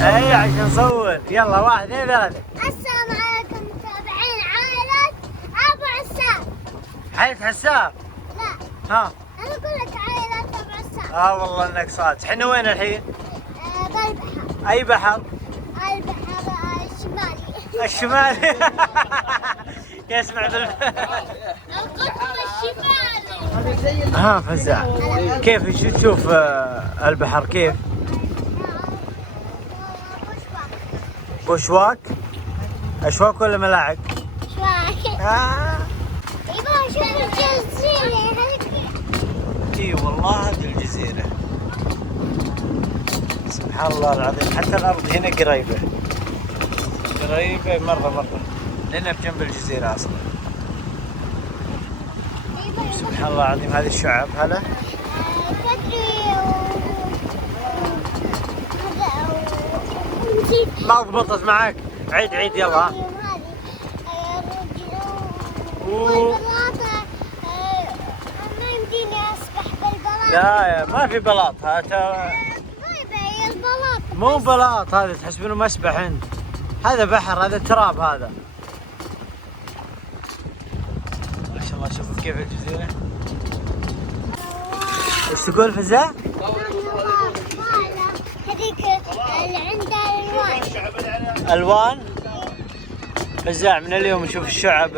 اي عشان نصور. يلا 1 2 3. السلام عليكم متابعين عائلة أبو عسام. عائلة عسام؟ لا. ها؟ أنا أقول لك عائلة أبو عسام. والله انك صادق. احنا وين الحين؟ بالبحر. اي بحر؟ البحر الشمالي. الشمالي. يسمع بالبحر. القطب الشمالي. فزاع، كيف تشوف البحر كيف؟ بوشواك؟ اشواك ولا ملاعق؟ شواك. يبغى شوف الجزيرة. اي والله هذه الجزيرة. سبحان الله العظيم، حتى الارض هنا قريبة مرة لأنها بجنب الجزيرة اصلا. سبحان الله العظيم. هذه الشعب. هلا ما ضبطت معك. عيد يلا. ما يمديني اسبح بالبلاط. لا ما في بلاط. هي البلاط. مو بلاط، هذا تحسبونه مسبح انت. هذا بحر، هذا تراب هذا. ما شاء الله شوفوا كيف الجزيرة. ايش تقول فزاع؟ هذيك اللي عندها الوان. الوان؟ فزاع من اليوم نشوف الشعب.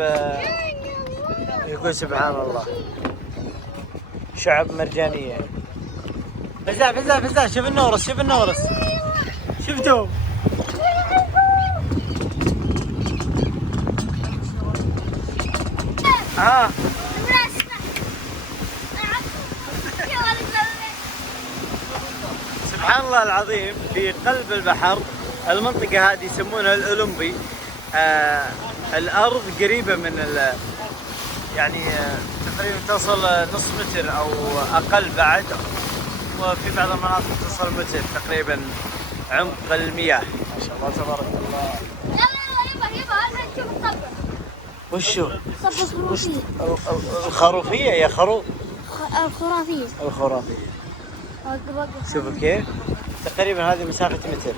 يقول سبحان الله شعب مرجانية. فزاع شوف النورس. شفتوا؟ سبحان الله العظيم. في قلب البحر. المنطقة هذه يسمونها الأولمبي. الأرض قريبة من يعني تقريبا توصل نص متر أو أقل بعد، وفي بعض المناطق توصل متر تقريبا عمق المياه. ما شاء الله تبارك الله. يلا نشوف الطبق. وشو؟ الخرافية. الخروفية يا خروف. الخرافية. شوفوا كيف؟ تقريبا هذه مسافة متر.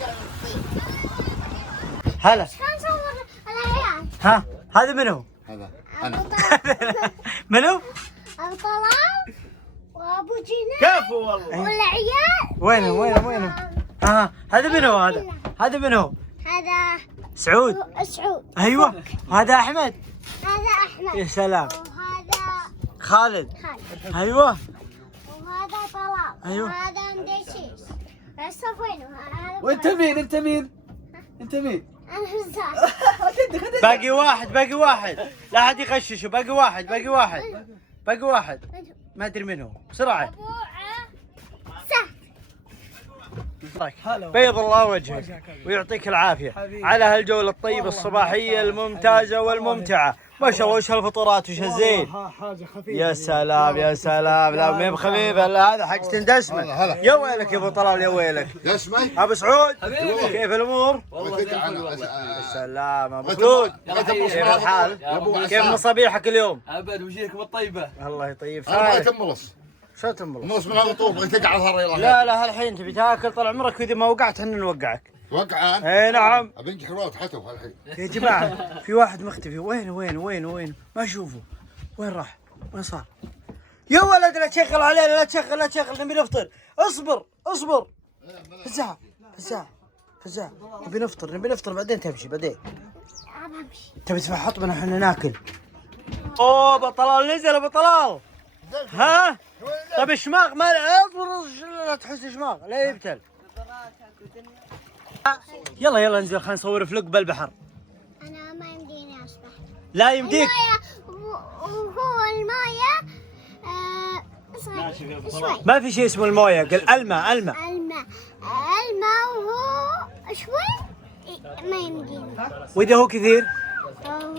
هلا. شلون نصور العيال؟ هذا منو؟ هذا أنا. منو؟ أبو طلال وأبو جنان. كفو والله. والعيال. وينه؟ هذا منو هذا منو؟ هذا سعود. سعود. ايوه. هذا احمد. هذا أحمد. يا سلام. وهذا خالد. خالد. ايوه. وهذا طلال. أيوة. وهذا مدشيش. بس وينه؟ وانت مين؟ انت مين؟ أنا فزاع. باقي واحد. لا احد يغششه. باقي واحد. ما ادري منو. بسرعه. بيض الله وجهك ويعطيك العافيه على هالجوله الطيبه الصباحيه الممتازه والممتعه. ما شاء الله وش هالفطورات وش هالزين. يا سلام. لا ما بخفيف. هذا حق تندسمه. يا ويلك يا ابو طلال يا ويلك. اسمي ابو سعود كيف الامور؟ سلام ابو خلود كيف الحال؟ كيف مصابيحك اليوم؟ ابد وجيهكم الطيبه. الله يطيب انا فالك. تملص شو تملص؟ نص من هذا طوب بغيت تقعد هالريله. لا هالحين تبي تاكل طال عمرك، واذا ما وقعت احنا نوقعك. وقعان. اي نعم. بنجح الوقت حتى هالحين. يا جماعه في واحد مختفي. وين ما اشوفه. وين راح؟ وين صار؟ يا ولد لا تشغل علينا. لا تشغل نبي نفطر. اصبر. فزاع نبي نفطر بعدين تمشي. بعدين تبي تحط بنا احنا ناكل. اوه ابو طلال نزل. ابو طلال طيب الشماغ ما لا تحس شماغ لا يبتل. يلا انزل خلينا نصور فلوق بالبحر. أنا ما يمديني أسبح. لا يمديك. وهو المايه شوي. ما في شيء اسمه المويه. قال الماء. الماء وهو شوي ما يمديني. واذا هو كثير؟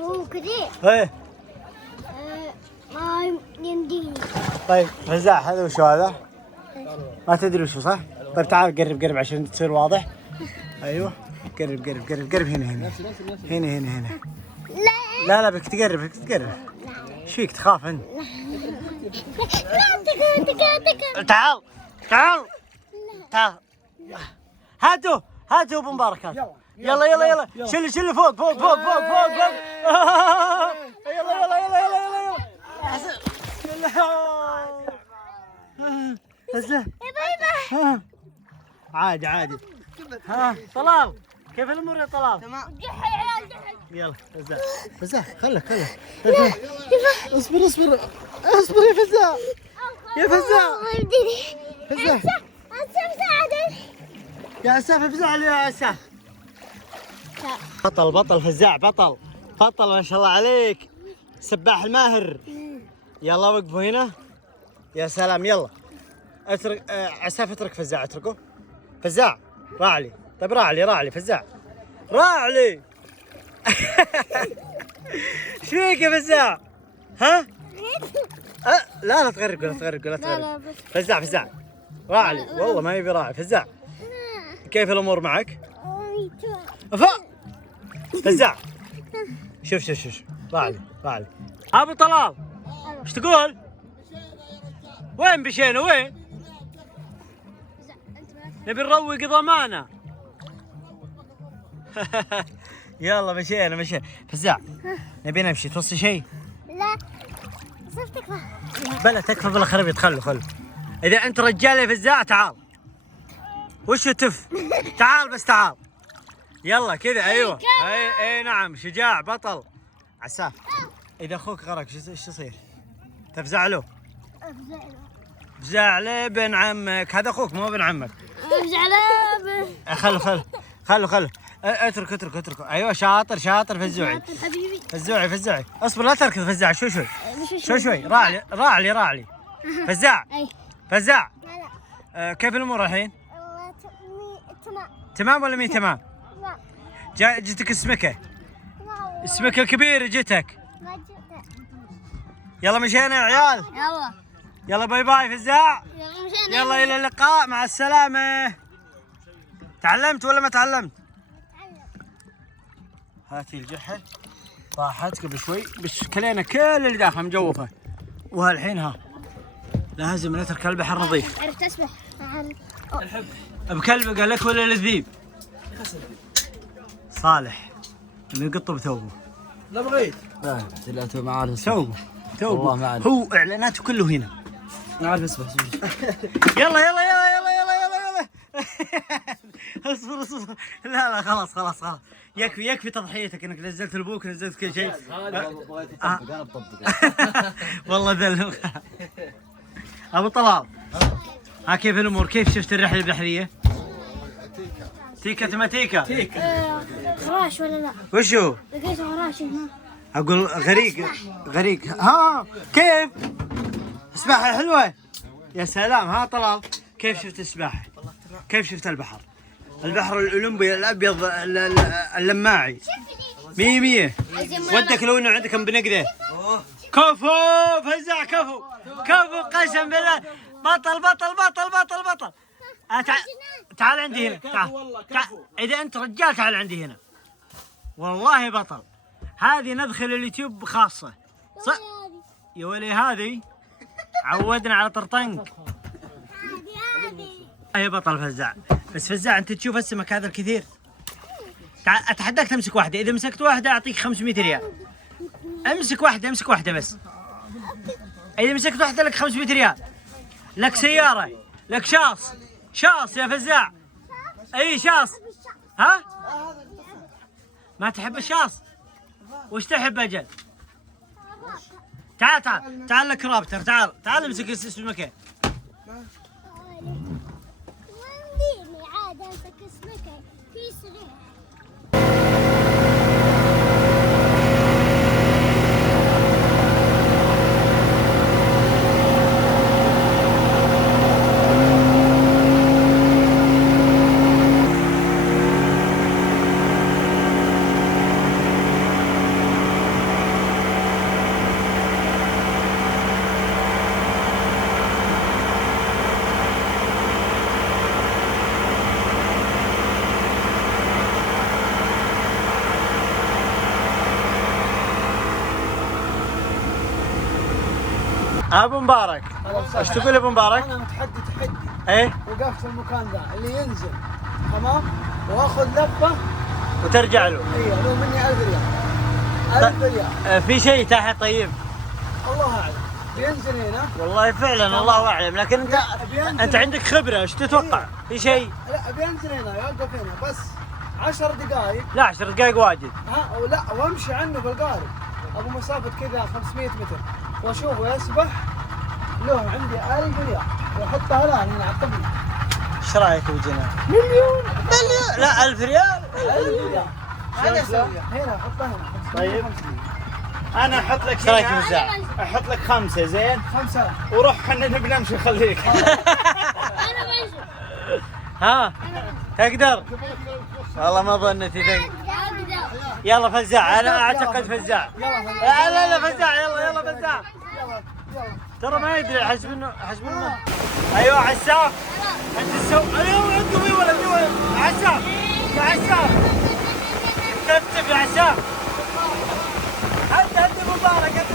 هو كثير ايه ما يمديني. طيب فزاع هذا وشو هذا؟ ما تدري وشو صح؟ طيب تعال قرب عشان تصير واضح. ايوه قرب هنا. لا بك تقرب. ايش فيك تخاف انت؟ تعال هاتوا هاتوا ابو مبارك هات. يلا يلا يلا شل فوق فوق فوق فوق فوق فوق. يلا يلا يلا يلا يلا يلا. ها عادي عادي. ها طلال كيف الامور يا طلال؟ تمام. جحي يا عيال جحي. يلا فزاع خلك اصبر اصبر يا فزاع يا فزاع فزاع يا عساف افزع لي يا عساف. بطل فزاع بطل ما شاء الله عليك، سباح الماهر. يلا وقفوا هنا. يا سلام يلا اترك عساف، اترك فزاع، اتركه فزاع. راعلي طيب، راعلي فزاع، راعلي. ايش فيك يا فزاع؟ ها؟ لا تغرق. فزاع راعلي، والله ما يبي راعي. فزاع كيف الامور معك؟ فزاع شوف راعلي ابو طلال ايش تقول؟ وين مشينا وين؟ نبي نروق ضمانه. يلا مشينا. فزاع نبي نمشي، توصي شيء؟ لا صرت تكفى. بلا تكفى بلا خربيط. خلوا اذا انت رجال يا فزاع تعال. وش تف؟ تعال بس تعال. يلا كذا ايوه. اي نعم شجاع بطل. عساف اذا اخوك غرق ايش يصير؟ تفزع له؟ افزع له بن عمك، هذا اخوك مو بن عمك. افزع له. خلوا اتركه. ايوه شاطر فزوعي. حبيبي فزوعي اصبر لا تركض فزاع. شوي راعلي فزاع. كيف الامور الحين؟ تمام ولا مي تمام؟ جتك السمكه الكبير جتك. يلا مشينا يا عيال. يلا باي فزاع. يلا الى اللقاء، مع السلامه. تعلمت ولا ما تعلمت؟ هاتي الجحل طاحت قبل شوي بس كلينا كل اللي داخل مجوفه، وهالحين ها لازم نترك البحر نظيف. عرفت اسبح. بكلبه قال لك ولا الذيب؟ صالح اللي يقط بثوبه. لا بغيت. لا تو ما عارف ثوبه والله ما عارف. هو اعلاناته كله هنا. ما عارف اسبح. يلا اصبر. لا خلاص يكفي تضحيتك انك نزلت البوك، نزلت كل شيء. انا بطبق. والله ذل. ابو طلال ها كيف الامور؟ كيف شفت الرحله البحريه؟ تيكا غراش ولا لا؟ وشو؟ لقيت غراش هنا. اقول غريق. ها كيف؟ السباحه حلوه. يا سلام. ها طلال كيف شفت السباحه؟ كيف شفت البحر الاولمبي الابيض اللماعي 100 ودك لو انه عندكم بنقده. كفو فزع كفو قسم بالله. بطل. تعال عندي هنا. تعال. اذا انت رجال تعال عندي هنا، والله بطل. هذه ندخل اليوتيوب خاصه صح يا ولي. هذه عودنا على طرطنق. هي بطل فزاع. بس فزاع انت تشوف السمك هذا الكثير، اتحداك تمسك واحده. اذا مسكت واحده اعطيك 500 ريال. امسك واحده بس. اذا مسكت واحده لك 500 ريال، لك سياره، لك شاص يا فزاع. اي شاص. ها ما تحب الشاص؟ وش تحب اجل؟ تعال لك رابتر. تعال امسك السمكه. ونديني عاد امسك السمكه في سريع. ابو مبارك ايش تقول ابو مبارك؟ انا متحدي ايه وقفت في المكان ذا اللي ينزل تمام واخذ لفه. وترجع له. ايوه له مني 1000 ريال. 1000 ريال. في شيء تحت طيب؟ الله اعلم. بينزل هنا. والله فعلا الله اعلم، لكن انت عندك خبره، ايش تتوقع؟ في شيء؟ لا بينزل هنا يوقف هنا بس 10 دقائق. لا 10 دقائق واجد. ها لا وامشي عنه بالقارب ابو مسافه كذا 500 متر واشوفه يسبح. له عندي 1000 ريال واحطها الان هنا على الطبيب. ايش رايك ابو جنان؟ مليون. لا 1000 ريال؟ 1000 ريال. هذا اسويها هنا احطها هنا. طيب. 550. انا احط لك ايش رايك بالساعه؟ احط لك 5 زين؟ 5000. وروح احنا نبي نمشي خليك. انا بنزل. ها تقدر؟ والله ما ظنيتي تقدر. اقدر. يلا فزاع، انا اعتقد فزاع. يلا لا فزاع، يلا فزاع. يلا يلا. ترى ما يدري حسب انه ايوه عساف. انت تسوي ايوه انت وي ولد عساف. يا عساف كتف يا عساف. انت مبارك انت